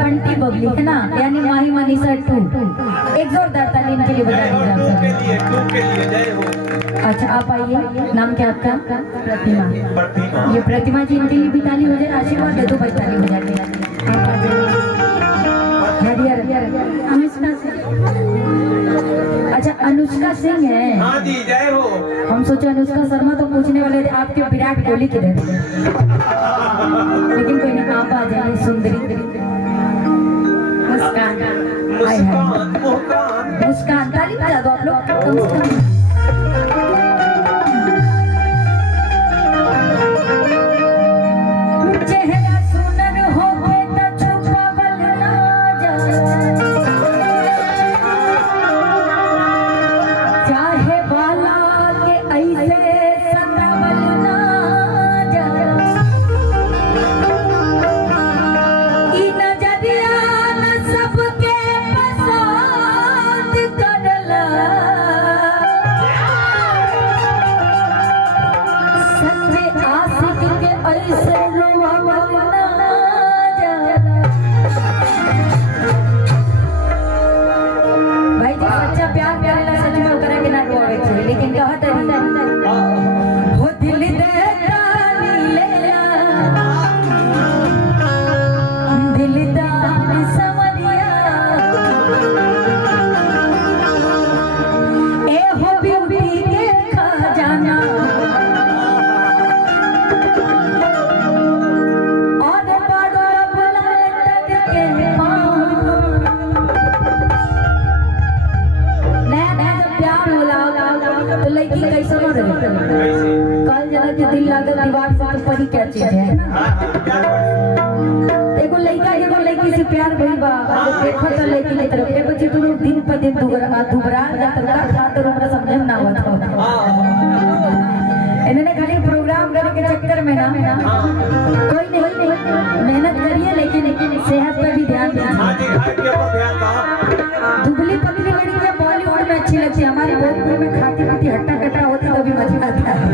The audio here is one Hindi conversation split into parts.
बंटी बबली है ना, यानी माही मनीषा 2। एक जोरदार ताली इनके लिए बजा दीजिए आप सब। अच्छा आप आइए, नाम क्या आपका? प्रतिमा। ये प्रतिमा जी, इनके लिए भी ताली हो जाए, आशीर्वाद दे दो भाई, ताली हो जाती है। अनुष्का सिंह। अच्छा अनुष्का सिंह है। हाँ जी, जय हो। हम सोचे अनुष्का शर्मा तो पूछने वाले थे आपके विराट कोहली किधर, लेकिन कोई नहीं, आप आ जाइए। सुंदरी मुस्कान, मुस्कान ताली बजा दो आप लोग। कल जरा के दिल लागल दीवार से तो परी क्या चीज है ना। एगो लड़का एगो लड़की से प्यार भइल बा, देखो तो लड़की की तरफ एगो जी तुम दिन पर दिन दुबरा जात का खातिर हमरा समझ में ना आवत हो। इन्होंने खाली प्रोग्राम करने के चक्कर में ना कोई नहीं मेहनत करिए, लेकिन सेहत पर भी ध्यान दीजिए। दुबली पतली लड़कियां बॉलीवुड में अच्छी लगती है, हमारे भोजपुर में खाती खाती हट्टा कट्टा होती तो भी मजा आता है।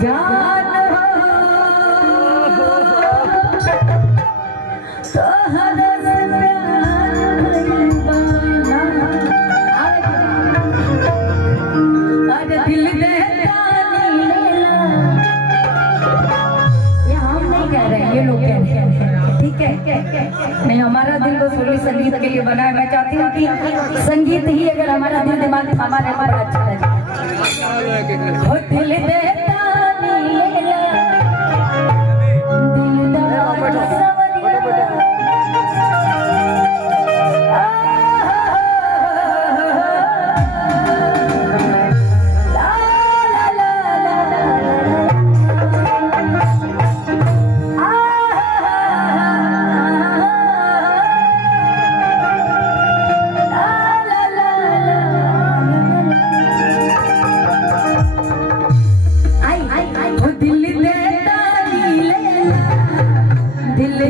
जान अरे दिल ये हम नहीं कह रहे हैं, ये लोग कह रहे हैं, ठीक है। नहीं, हमारा दिल बस वही संगीत के लिए बना है। मैं चाहती हूँ कि संगीत ही अगर हमारा दिल दिमाग हमारे बड़ा अच्छा लगे। दिल